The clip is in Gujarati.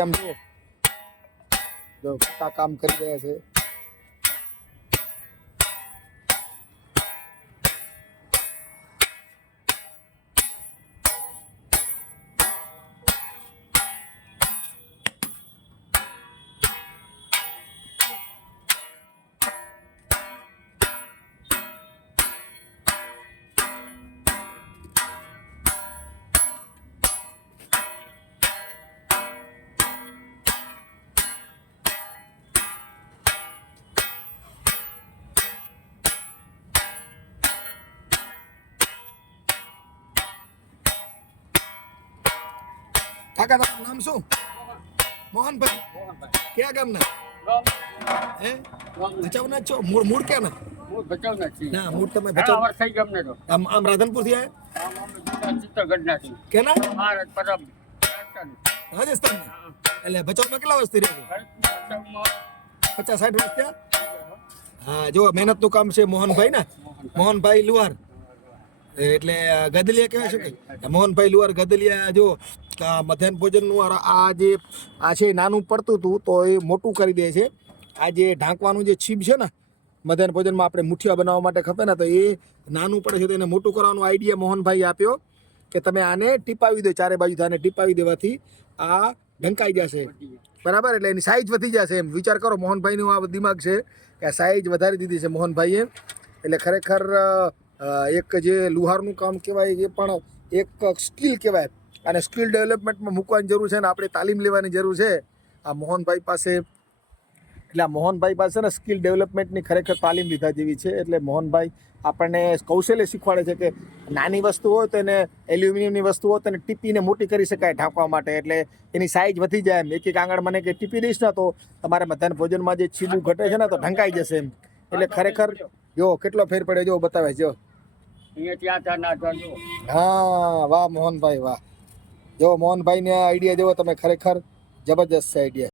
આમ જો કામ કરી રહ્યા છે. કાકા તમારું નામ શું? મોહનભાઈ. ક્યાં ગામના? હે ભચાઉના જ છો? મૂળ ક્યાં ના? ના મૂળ તમે ભચાઉ આમ રાધનપુર થી આયા? કેના? રાજસ્થાન. એટલે ભચાઉમાં કેટલા વર્ષથી રહે છો? 50-60 વર્ષ થયા. હા જો મહેનત નું કામ છે મોહનભાઈ ને, મોહનભાઈ લુહાર એટલે ગદલિયા કહેવાય છે કે મોહનભાઈ લુહાર ગદલિયા. જો મધ્યાહન ભોજનનું આ જે છે નાનું પડતું હતું તો એ મોટું કરી દે છે. આ જે ઢાંકવાનું જે છીપ છે ને મધ્યાહન ભોજનમાં આપણે મુઠિયા બનાવવા માટે ખપે ને, તો એ નાનું પડે છે તો એને મોટું કરવાનો આઈડિયા મોહનભાઈ આપ્યો કે તમે આને ટીપાવી દો, ચારે બાજુ આને ટીપાવી દેવાથી આ ઢંકાઈ જશે, બરાબર. એટલે એની સાઈઝ વધી જશે. એમ વિચાર કરો, મોહનભાઈનું આ દિમાગ છે કે સાઈઝ વધારી દીધી છે મોહનભાઈએ. એટલે ખરેખર એક જે લુહારનું કામ કહેવાય એ પણ એક સ્કિલ કહેવાય, અને સ્કિલ ડેવલપમેન્ટમાં મૂકવાની જરૂર છે ને આપણે તાલીમ લેવાની જરૂર છે આ મોહનભાઈ પાસે. એટલે આ મોહનભાઈ પાસે ને સ્કિલ ડેવલપમેન્ટની ખરેખર તાલીમ લીધા જેવી છે. એટલે મોહનભાઈ આપણને કૌશલ્ય શીખવાડે છે કે નાની વસ્તુ હોય તો એને એલ્યુમિનિયમની વસ્તુ હોય તો એને ટીપીને મોટી કરી શકાય ઢાંકવા માટે. એટલે એની સાઇઝ વધી જાય. એમ એક આંગળ મને કે ટીપી દઈશ ને તો તમારે મધ્યાહન ભોજનમાં જે છીબું ઘટે છે ને તો ઢંકાઈ જશે એમ. એટલે ખરેખર જો કેટલો ફેર પડે જો બતાવે જો. હા વાહ મોહનભાઈ વાહ. જો મોહનભાઈને આઈડિયા જો તમે, ખરેખર જબરજસ્ત છે આઈડિયા.